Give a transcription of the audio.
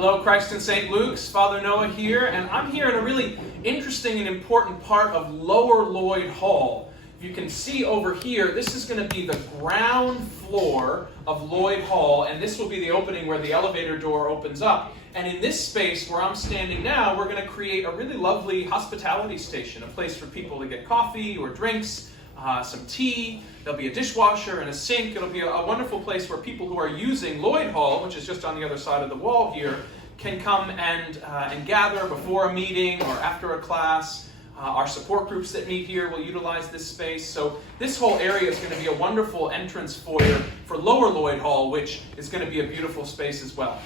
Hello, Christ in St. Luke's. Father Noah here, and I'm here in a really interesting and important part of Lower Lloyd Hall. If you can see over here, this is going to be the ground floor of Lloyd Hall, and this will be the opening where the elevator door opens up. And in this space where I'm standing now, we're going to create a really lovely hospitality station, a place for people to get coffee or drinks, some tea. There'll be a dishwasher and a sink. It'll be a wonderful place where people who are using Lloyd Hall, which is just on the other side of the wall here, can come and gather before a meeting or after a class. Our support groups that meet here will utilize this space. So this whole area is going to be a wonderful entrance foyer for Lower Lloyd Hall, which is going to be a beautiful space as well.